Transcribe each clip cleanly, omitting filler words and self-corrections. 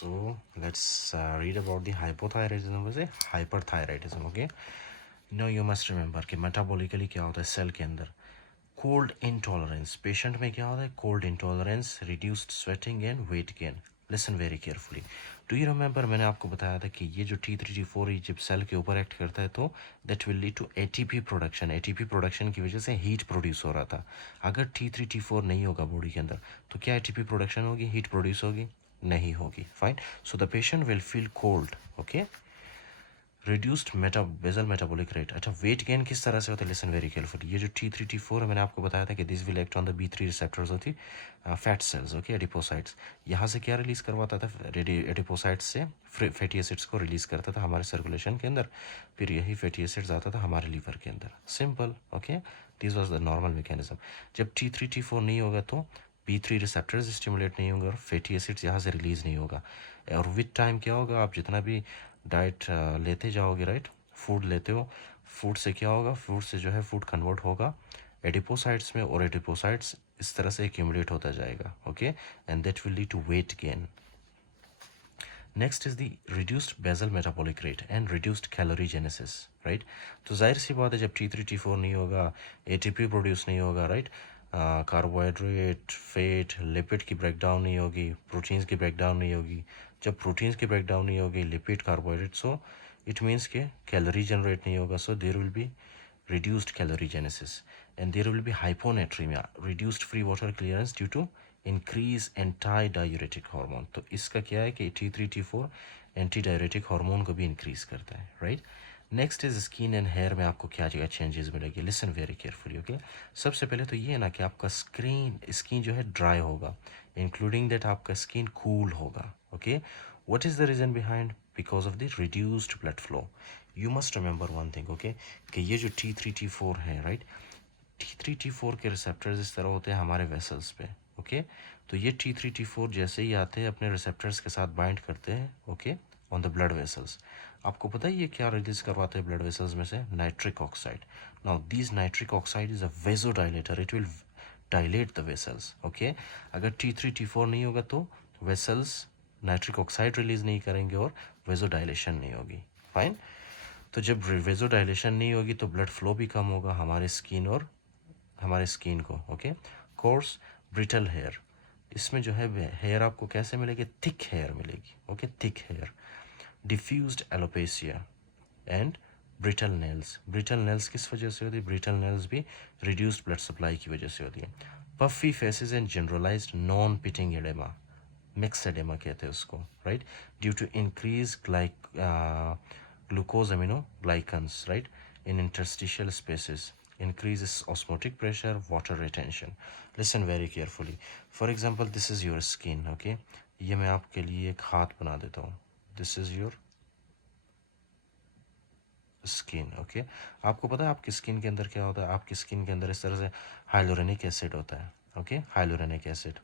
So let's read about the hypothyroidism versus hyperthyroidism. Okay. Now you must remember कि metabolically क्या होता है cell के अंदर कोल्ड इंटॉलरेंस पेशेंट में क्या होता है cold intolerance reduced sweating and weight gain listen very carefully do you remember मैंने आपको बताया था कि ये जो T3 T4 जब सेल के ऊपर एक्ट करता है तो that will lead to ATP production की वजह से हीट प्रोड्यूस हो रहा था अगर T3 T4 नहीं होगा बॉडी के अंदर तो क्या एटीपी प्रोडक्शन होगी हीट प्रोड्यूस होगी नहीं होगी fine so the patient will feel cold okay reduced basal metabolic rate अच्छा वेट गेन किस तरह से होता है लिसन वेरी केयरफुल ये जो T3 T4 है मैंने आपको बताया था कि this will act on the B3 receptors होती फैट सेल्स ओके एडिपोसाइट्स यहाँ से क्या रिलीज करवाता था एडिपोसाइट्स से फैटी एसिड्स को रिलीज करता था हमारे सर्कुलेशन के अंदर फिर यही फैटी एसिड्स आता था हमारे लीवर के अंदर simple okay this was the normal mechanism जब T3 T4 नहीं होगा तो B3 रिसेप्टर्स स्टिमुलेट नहीं होंगे और फैटी एसिड्स यहाँ से रिलीज नहीं होगा और विद टाइम क्या होगा आप जितना भी डाइट लेते जाओगे राइट फूड लेते हो फूड से क्या होगा फूड से जो है फूड कन्वर्ट होगा एडिपोसाइट्स में और एडिपोसाइट्स इस तरह से एक्यूमुलेट होता जाएगा okay and that will lead to weight gain next is the reduced basal metabolic rate and reduced calorigenesis right तो जाहिर सी बात है जब T3 T4 नहीं होगा एटीपी प्रोड्यूस नहीं होगा राइट कार्बोहाइड्रेट फेट लिपिड की ब्रेकडाउन नहीं होगी प्रोटीन्स की ब्रेकडाउन नहीं होगी जब प्रोटीन्स की ब्रेकडाउन नहीं होगी lipid carbohydrate so it means के कैलोरी जनरेट नहीं होगा so there will be reduced calorigenesis and there will be hyponatremia reduced free water clearance due to increase anti-diuretic hormone तो इसका क्या है कि T3 T4 anti diuretic hormone को भी इंक्रीज करता है right next is skin and hair में आपको क्या जगह चेंजेस मिलेगी लिसन वेरी केयरफुली ओके सबसे पहले तो ये है ना कि आपका स्किन जो है ड्राई होगा इंक्लूडिंग दैट आपका स्किन कूल होगा okay what is the reason behind because of the reduced blood flow you must remember one thing okay कि ये जो T3 T4 है राइट T3 T4 के रिसेप्टर्स इस तरह होते हैं हमारे वेसल्स पे ओके तो ये T3 T4 जैसे ही आते हैं अपने रिसेप्टर्स के साथ बाइंड करते हैं okay on the blood vessels आपको पता है ये क्या रिलीज करवाते हैं ब्लड वेसल्स में से nitric oxide now this nitric oxide is a vasodilator it will dilate the vessels okay अगर T3 T4 नहीं होगा तो वेसल्स नाइट्रिक ऑक्साइड रिलीज नहीं करेंगे और वेजोडाइलेशन नहीं होगी फाइन तो जब वेजोडाइलेशन नहीं होगी तो ब्लड फ्लो भी कम होगा हमारे स्किन को ओके कोर्स ब्रिटल हेयर इसमें जो है हेयर आपको कैसे मिलेगी थिक हेयर मिलेगी okay thick hair diffused alopecia and brittle nails किस वजह से होती है ब्रिटल नेल्स भी रिड्यूस्ड ब्लड सप्लाई की वजह से होती है puffy faces and generalised non pitting edema mix edema कहते हैं उसको right due to increase glucose aminoglycans right in interstitial spaces increases osmotic pressure water retention listen very carefully for example this is your skin okay ये मैं आपके लिए एक हाथ बना देता हूँ this is your skin okay आपको पता है आपकी स्किन के अंदर क्या होता है आपकी स्किन के अंदर इस तरह से हाइलोरेनिक एसिड होता है ओके हाइलोरेनिक एसिड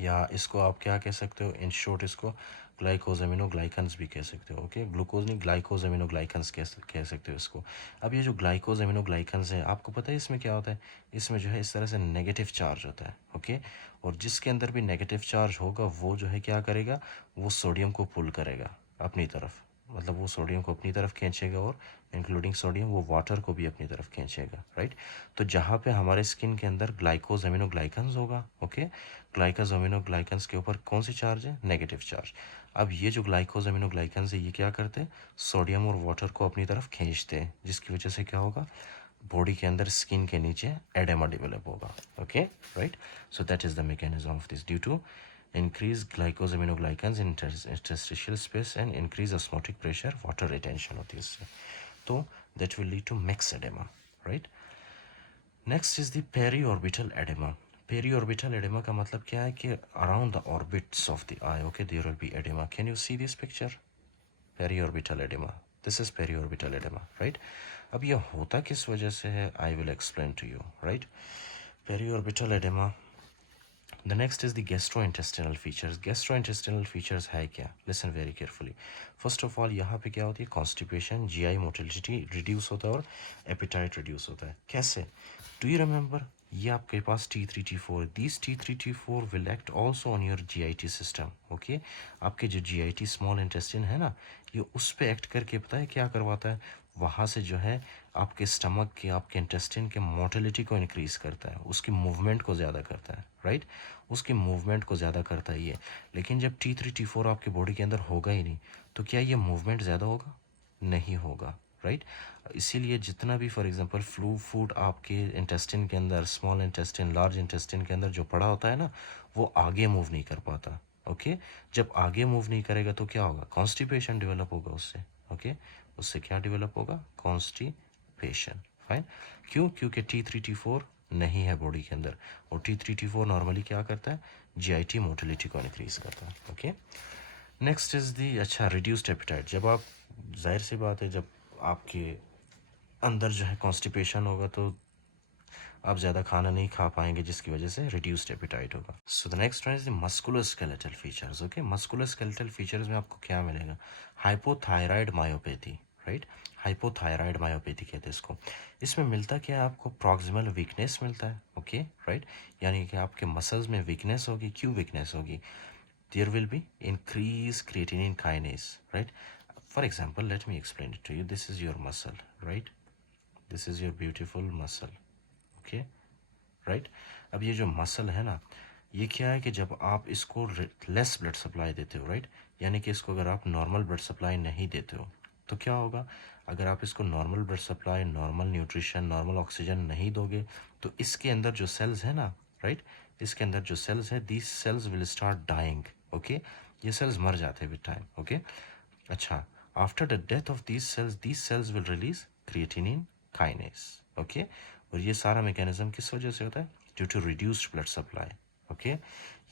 या इसको आप क्या कह सकते हो इन शॉर्ट इसको ग्लाइकोज एमिनोग्लाइकन्स भी कह सकते हो ओके ग्लूकोज नहीं ग्लाइकोज एमिनोग्लाइकन्स कह सकते हो इसको अब ये जो ग्लाइकोज एमिनोग्लाइकन्स हैं आपको पता है इसमें क्या होता है इसमें जो है इस तरह से नेगेटिव चार्ज होता है ओके और जिसके अंदर भी नेगेटिव चार्ज होगा वो जो है क्या करेगा वो सोडियम को पुल करेगा अपनी तरफ मतलब वो सोडियम को अपनी तरफ खींचेगा और इंक्लूडिंग सोडियम वो वाटर को भी अपनी तरफ खींचेगा राइट तो जहाँ पे हमारे स्किन के अंदर ग्लाइकोज एमिनोग्लाइकन्स होगा ओके ग्लाइकोज एमिनोग्लाइकन्स के ऊपर कौन सी चार्ज है नेगेटिव चार्ज अब ये जो ग्लाइकोज एमिनोग्लाइकन्स है ये क्या करते हैं सोडियम और वाटर को अपनी तरफ खींचते हैं जिसकी वजह से क्या होगा बॉडी के अंदर स्किन के नीचे एडेमा डेवलप होगा okay right so that is the mechanism of this due to increase glycosaminoglycans in interstitial space and increase osmotic pressure water retention होती है इससे तो that will lead to mixed edema right next is the periorbital edema periorbital edema का मतलब क्या है कि around the orbits of the eye okay there will be edema can you see this picture periorbital edema this is periorbital edema right अब ये होता किस वजह से है I will explain to you right periorbital edema The next is the gastrointestinal features. Gastrointestinal features है क्या? Listen very carefully. First of all यहाँ पे क्या होती है constipation, GI motility reduce होता है और appetite reduce होता है. कैसे? Do you remember? ये आपके पास T3 T4, this T3 T4 will act also on your GIT system, okay. आपके जो GIT स्मॉल इंटेस्टिन है ना, ये उस पे एक्ट करके पता है क्या करवाता है, वहाँ से जो है आपके स्टमक के, आपके इंटेस्टिन के मोटिलिटी को इंक्रीज़ करता है, उसकी मूवमेंट को ज़्यादा करता है, राइट, उसकी मूवमेंट को ज़्यादा करता है ये। लेकिन जब T3 T4 आपके बॉडी के अंदर होगा ही नहीं, तो क्या ये मूवमेंट ज़्यादा होगा? नहीं होगा, राइट। इसीलिए जितना भी फॉर एग्जांपल फ्लू फूड आपके इंटेस्टिन के अंदर, स्मॉल इंटेस्टिन, लार्ज इंटेस्टिन के अंदर जो पड़ा होता है ना, वो आगे मूव नहीं कर पाता, ओके। जब आगे मूव नहीं करेगा तो क्या होगा? कॉन्स्टिपेशन डेवलप होगा उससे, ओके। उससे क्या डेवलप होगा? Constipation, fine. क्यों? क्योंकि T3 T4 नहीं है बॉडी के अंदर, और T3 T4 नॉर्मली क्या करता है? GIT मोटिलिटी को इंक्रीज करता है, ओके। नेक्स्ट इज़ दी, अच्छा, रिड्यूस्ड एपेटाइट। जब आप, जाहिर सी बात है, जब आपके अंदर जो है कॉन्स्टिपेशन होगा तो आप ज़्यादा खाना नहीं खा पाएंगे, जिसकी वजह से रिड्यूस्ड एपेटाइट होगा। So the next one is the muscular skeletal features, okay. Muscular skeletal features में आपको क्या मिलेगा? Hypothyroid myopathy, right. Hypothyroid myopathy कहते हैं इसको। इसमें मिलता क्या है आपको? प्रॉक्सिमल वीकनेस मिलता है, ओके, राइट। यानी कि आपके मसल्स में वीकनेस होगी। क्यों वीकनेस होगी? there will be increased creatinine kinase, right? For example, let me explain it to you. This is your muscle, right? This is your beautiful muscle, okay, right? अब ये जो मसल है ना, ये क्या है कि जब आप इसको लेस ब्लड सप्लाई देते हो, राइट, यानी कि इसको अगर आप नॉर्मल ब्लड सप्लाई नहीं देते हो तो क्या होगा? अगर आप इसको normal blood supply, normal nutrition, normal oxygen नहीं दोगे तो इसके अंदर जो सेल्स है ना, राइट, इसके अंदर जो सेल्स है, these cells will start dying, okay. ये सेल्स मर जाते हैं विद टाइम, ओके। अच्छा, after the death of these cells will release creatinine kinase, okay. और ये सारा मैकेनिज्म किस वजह से होता है? Due to reduced blood supply, okay.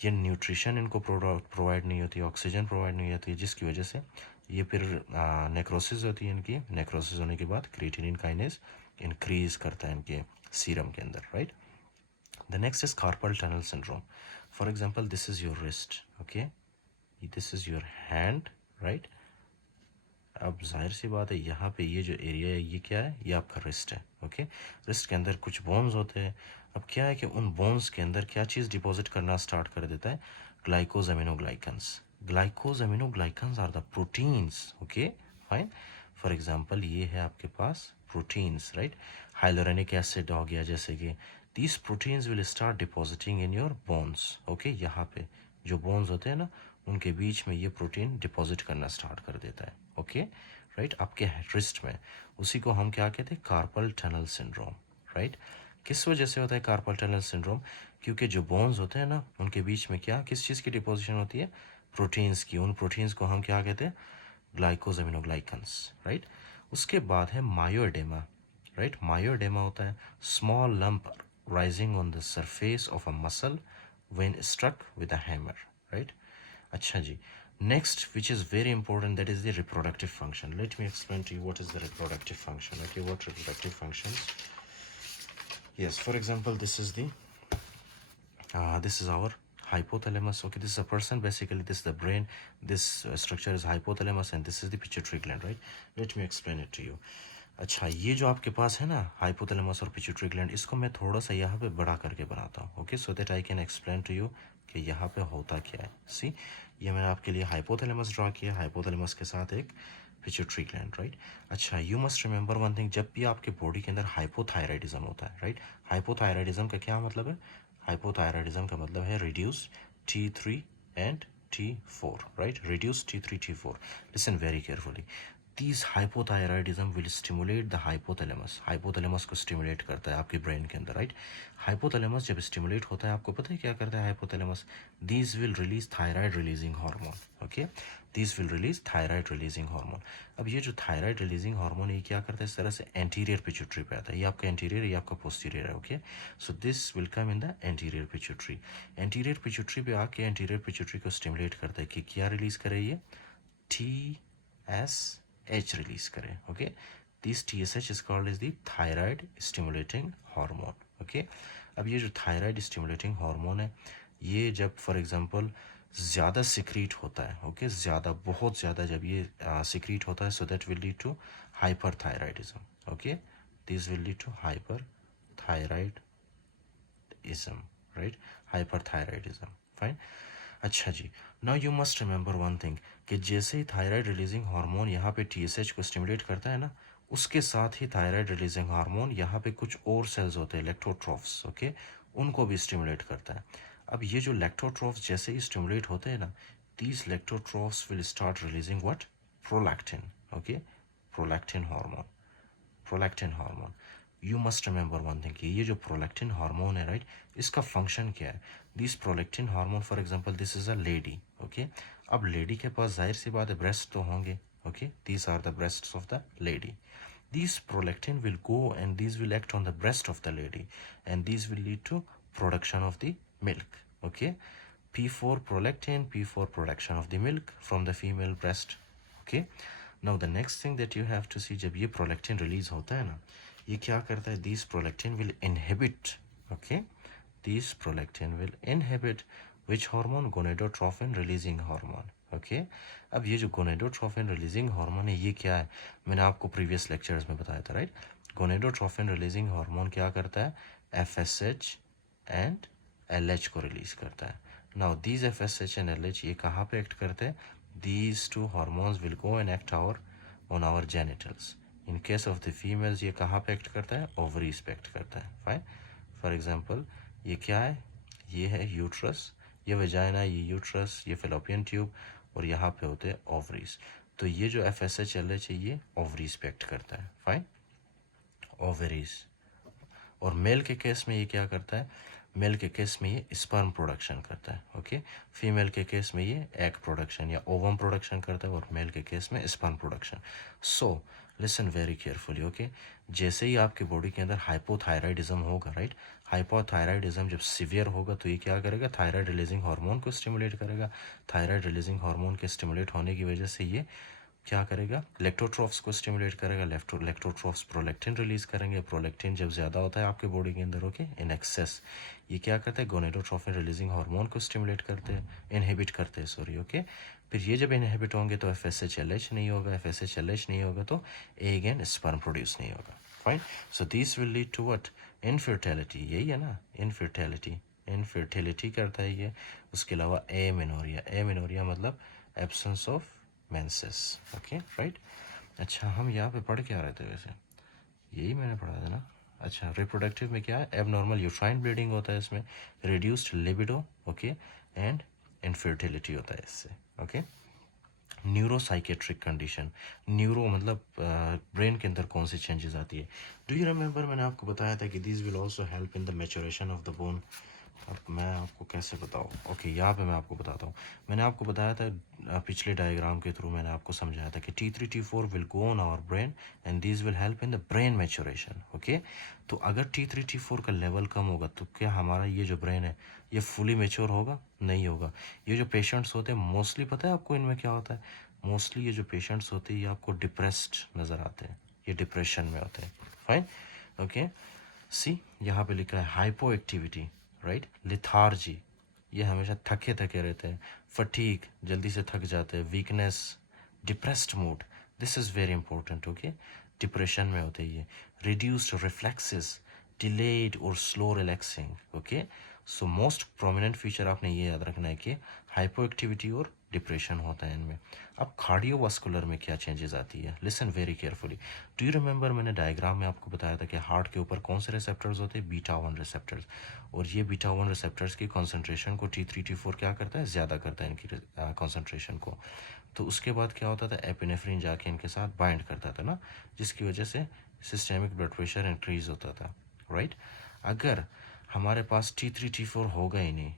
ये न्यूट्रिशन इनको प्रोवाइड नहीं होती, ऑक्सीजन प्रोवाइड नहीं होती, जिसकी वजह से ये फिर नेक्रोसिस होती है इनकी। नेक्रोसिस होने के बाद क्रिएटिनिन काइनेस इंक्रीज करता है इनके सीरम के अंदर, right. The next is carpal tunnel syndrome. For example, this is your wrist, okay? This is your hand, right? अब जाहिर सी बात है, यहाँ पे ये जो एरिया है ये क्या है? ये आपका रिस्ट है, ओके। रिस्ट के अंदर कुछ बोन्स होते हैं। अब क्या है कि उन बोन्स के अंदर क्या चीज़ डिपॉजिट करना स्टार्ट कर देता है? Glycosaminoglycans. Glycosaminoglycans are the proteins, okay, fine. For example, ये है आपके पास प्रोटीन्स, राइट। हाइलोरेनिक एसिड हो गया, जैसे कि these proteins will start depositing in your bones, okay. यहाँ पे जो बोन्स होते हैं ना, उनके बीच में ये प्रोटीन डिपॉजिट करना स्टार्ट कर देता है, ओके, राइट, आपके रिस्ट में। उसी को हम क्या कहते हैं? Carpal tunnel syndrome, right. किस वजह से होता है कार्पल टनल सिंड्रोम? क्योंकि जो बोन्स होते हैं ना, उनके बीच में क्या, किस चीज़ की डिपोजिशन होती है? प्रोटीन्स की। उन प्रोटीन्स को हम क्या कहते हैं? Glycosaminoglycans, right. उसके बाद है मायोएडेमा, राइट। मायोएडेमा होता है small lump rising on the surface of a muscle when struck with a hammer, right. अच्छा जी, next, which is very important, that is the reproductive function. Let me explain to you what is the reproductive function, okay. What reproductive functions? Yes, for example, this is our hypothalamus, okay. This is a person, basically this is the brain, this structure is hypothalamus, and this is the pituitary gland, right. Let me explain it to you. अच्छा, ये जो आपके पास है ना hypothalamus और pituitary gland, इसको मैं थोड़ा सा यहाँ पे बड़ा करके बनाता हूँ, okay, so that I can explain to you कि यहाँ पे होता क्या है। सी, ये मैंने आपके लिए हाइपोथैलेमस ड्रा किया, हाइपोथैलेमस के साथ एक पिट्यूटरी ग्लैंड, राइट। अच्छा, you must remember one thing, जब भी आपके बॉडी के अंदर हाइपोथायराइडिज्म होता है, राइट, हाइपोथायराइडिज्म का क्या मतलब है? हाइपोथायराइडिज्म का मतलब है reduce T3 and T4, right, reduce T3 T4। Listen very carefully, this hypothyroidism will stimulate the hypothalamus. Hypothalamus को स्टिमुलेट करता है आपके ब्रेन के अंदर, राइट। हाइपोथैलेमस जब स्टिमुलेट होता है, आपको पता है क्या करता है hypothalamus? This will release thyroid releasing hormone, okay. This will release thyroid releasing hormone. अब ये जो थायराइड रिलीजिंग हार्मोन, ये क्या करता है? इस तरह से एंटीरियर पिट्यूटरी पे आता है। ये आपका एंटीरियर, ये आपका पोस्टीरियर है, okay. So this will come in the anterior pituitary. Anterior pituitary पे आके एंटीरियर पिट्यूटरी को स्टिमुलेट करता है कि क्या रिलीज करे? ये TSH रिलीज करें, okay. This TSH is called is the thyroid stimulating hormone, okay. अब ये जो थायराइड स्टिमुलेटिंग हार्मोन है, ये जब फॉर एग्जांपल ज़्यादा सिक्रीट होता है, ओके, ज़्यादा, बहुत ज़्यादा जब ये सिक्रीट होता है, so that will lead to hyperthyroidism, okay. This will lead to hyper thyroid thyroidism, right, hyperthyroidism, fine. अच्छा जी, now you must remember one thing कि जैसे ही थायराइड रिलीजिंग हार्मोन यहाँ पे टीएसएच को स्टिमुलेट करता है ना, उसके साथ ही थायराइड रिलीजिंग हार्मोन यहाँ पे कुछ और सेल्स होते हैं लैक्टोट्रोफ्स, ओके, उनको भी स्टिमुलेट करता है। अब ये जो लैक्टोट्रोफ्स जैसे ही स्टिमुलेट होते हैं ना, these lactotrophs will start releasing what? Prolactin, okay, prolactin hormone, prolactin hormone. You must remember one thing कि ये जो प्रोलैक्टिन हार्मोन है, राइट, इसका फंक्शन क्या है? This prolactin hormone, for example this is a lady, okay. अब lady के पास जाहिर सी बात है ब्रेस्ट तो होंगे, okay, these are the breasts of the lady. These prolactin will go and these will act on the breast of the lady and these will lead to production of the milk, okay. P4 prolactin, P4 production of the milk from the female breast, okay. Now the next thing that you have to see, जब ये prolactin release होता है ना, ये क्या करता है? These prolactin will inhibit, okay, these prolactin will inhibit which hormone? Gonadotrophin releasing hormone, okay. अब ये जो gonadotrophin releasing hormone है, ये क्या है? मैंने आपको previous lectures में बताया था, right? gonadotrophin releasing hormone क्या करता है? FSH and LH को रिलीज करता है। Now these FSH and LH ये कहाँ पे एक्ट करते हैं? These two hormones will go and act on our genitals. In case of the females ये कहाँ पे एक्ट करता है? ओवरीज पे एक्ट करता है, फाइन। फॉर एग्जांपल ये क्या है? ये है यूट्रस, ये वेजाइना, ये यूट्रस, ये फेलोपियन ट्यूब, और यहाँ पे होते हैं ओवरीज। तो ये जो FSH LH है ये ओवरीज पे एक्ट करता है, फाइन, ओवरीज। और मेल के केस में ये क्या करता है? मेल के केस में ये स्पर्म प्रोडक्शन करता है, ओके। फीमेल के केस में ये एग प्रोडक्शन या ओवम प्रोडक्शन करता है, और मेल के केस में sperm production. So listen very carefully, okay. जैसे ही आपकी बॉडी के अंदर हाइपोथायराइडिज्म होगा, राइट, हाइपोथायराइडिज्म जब सीवियर होगा तो ये क्या करेगा? थायराइड रिलीजिंग हार्मोन को स्टिमुलेट करेगा। थायराइड रिलीजिंग हार्मोन के स्टिमुलेट होने की वजह से ये क्या करेगा? लेक्टोट्रोफ्स को स्टिमुलेट करेगा। लेक्टोट्रोफ्स प्रोलैक्टिन रिलीज करेंगे। प्रोलैक्टिन जब ज़्यादा होता है आपके बॉडी के अंदर, ओके, इन एक्सेस, ये क्या करता है? गोनेडोट्रोफिन रिलीजिंग हार्मोन को स्टिमुलेट करते हैं, इनहिबिट करते हैं, सॉरी, ओके। फिर ये जब इनहिबिट होंगे तो FSH LH नहीं होगा, FSH LH नहीं होगा तो अगेन स्पर्म प्रोड्यूस नहीं होगा, fine. So this will lead to what? Infertility, यही है ना, इनफर्टिलिटी, इनफर्टिलिटी करता है ये। उसके अलावा एमेनोरिया, एमेनोरिया मतलब absence of menses, okay, right. अच्छा, हम यहाँ पे पढ़ के आ रहे थे वैसे, यही मैंने पढ़ा था ना। अच्छा, रिप्रोडक्टिव में क्या है? एबनॉर्मल यूट्राइन ब्लीडिंग होता है इसमें, reduced libido, okay, and infertility होता है इससे, ओके। न्यूरोसाइकेट्रिक कंडीशन, न्यूरो मतलब ब्रेन के अंदर कौन सी चेंजेस आती है? डू यू रिमेंबर मैंने आपको बताया था कि this will also help in the maturation of the bone. अब मैं आपको कैसे बताऊँ? ओके, यहाँ पे मैं आपको बताता हूँ। मैंने आपको बताया था पिछले डायग्राम के थ्रू मैंने आपको समझाया था कि T3 T4 will go on our brain and this will help in the brain maturation, okay. तो अगर T3 T4 का लेवल कम होगा तो क्या हमारा ये जो ब्रेन है ये फुली मेच्योर होगा? नहीं होगा। ये जो पेशेंट्स होते हैं मोस्टली, पता है आपको इनमें क्या होता है? मोस्टली ये जो पेशेंट्स होते हैं ये आपको डिप्रेस्ड नज़र आते हैं, ये डिप्रेशन में होते हैं, फाइन, ओके। सी यहाँ पे लिखा है हाइपो एक्टिविटी, राइट, लिथार्जी, ये हमेशा थके थके रहते हैं। फटीक, जल्दी से थक जाते हैं। Weakness, depressed mood, this is very important, okay, depression में होते हैं ये। रिड्यूस्ड रिफ्लेक्सेस, डिलेड और slow relaxing, okay. So most prominent feature आपने ये याद रखना है कि हाइपो एक्टिविटी और डिप्रेशन होता है इनमें। अब कार्डियोवास्कुलर में क्या चेंजेस आती है? Listen very carefully. Do you remember मैंने डायग्राम में आपको बताया था कि हार्ट के ऊपर कौन से रिसेप्टर्स होते हैं? Beta 1 receptors. और ये बीटा 1 रिसेप्टर्स की कॉन्सेंट्रेशन को T3 T4 क्या करता है? ज़्यादा करता है इनकी कॉन्सेंट्रेशन को। तो उसके बाद क्या होता था? एपिनेफ्रिन जाके इनके साथ बाइंड करता था ना, जिसकी वजह से सिस्टेमिक ब्लड प्रेशर इंक्रीज होता था, राइट। अगर हमारे पास T3 T4 होगा ही नहीं,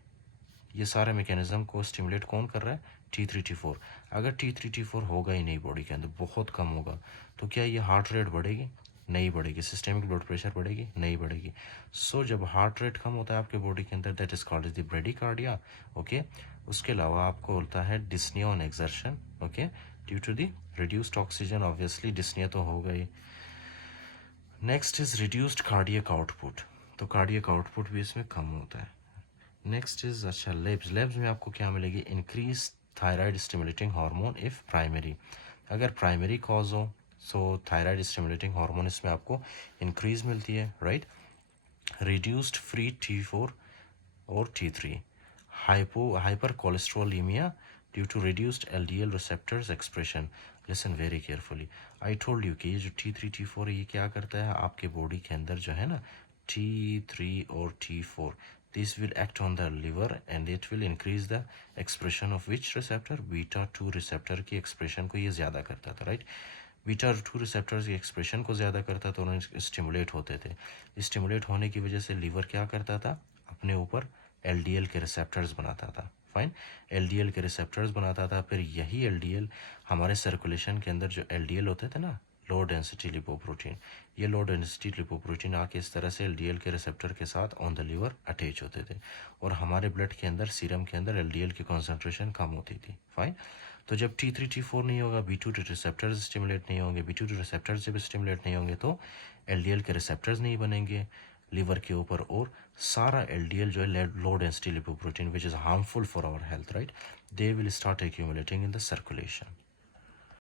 ये सारे मैकेनिज्म को स्टिमुलेट कौन कर रहा है? T3 T4। अगर T3 T4 होगा ही नहीं बॉडी के अंदर, बहुत कम होगा, तो क्या ये हार्ट रेट बढ़ेगी? नहीं बढ़ेगी। सिस्टेमिक ब्लड प्रेशर बढ़ेगी? नहीं बढ़ेगी। सो जब हार्ट रेट कम होता है आपके बॉडी के अंदर, that is called the bradycardia, okay. उसके अलावा आपको होता है dyspnea on exertion, okay, due to the reduced oxygen, obviously dyspnea तो हो गई। Next is reduced cardiac output, तो कार्डियक आउटपुट भी इसमें कम होता है। नेक्स्ट इज, अच्छा, लेब्स, लेब्स में आपको क्या मिलेगी? Increase thyroid stimulating hormone if primary, अगर प्राइमरी कॉज हो सो थायराइड स्टिमुलेटिंग हार्मोन इसमें आपको इंक्रीज मिलती है, right. reduced free T4 or T3, hypercholesterolemia due to reduced LDL receptors expression. Listen very carefully. I told you कि ये जो T3 T4 है ये क्या करता है आपके बॉडी के अंदर जो है ना T3 और T4, this will act on the liver and it will increase the expression of which receptor, beta 2 receptor की expression को ये ज़्यादा करता था, right? बीटा 2 रिसेप्टर्स की एक्सप्रेशन को ज़्यादा करता तो उन्हें स्टिमुलेट होते थे। स्टिमुलेट होने की वजह से लीवर क्या करता था, अपने ऊपर एलडीएल के रिसेप्टर्स बनाता था। फाइन, एलडीएल के रिसेप्टर्स बनाता था, फिर यही एलडीएल हमारे सर्कुलेशन के अंदर जो एलडीएल होते थे ना, लो डेंसिटी लिपोप्रोटीन, ये लो डेंसिटी लिपोप्रोटीन आके इस तरह से एलडीएल के रिसेप्टर के साथ ऑन द लीवर अटैच होते थे और हमारे ब्लड के अंदर, सीरम के अंदर एलडीएल की कॉन्सेंट्रेशन कम होती थी। फाइन, तो जब T3 T4 नहीं होगा, B2 रिसेप्टर्स स्टिमुलेट नहीं होंगे, B2 रिसेप्टर्स जब स्टिमुलेट नहीं होंगे तो LDL के रिसेप्टर्स नहीं बनेंगे लीवर के ऊपर और सारा LDL जो है low density lipoprotein which is harmful for our health, right, they will start accumulating in the circulation.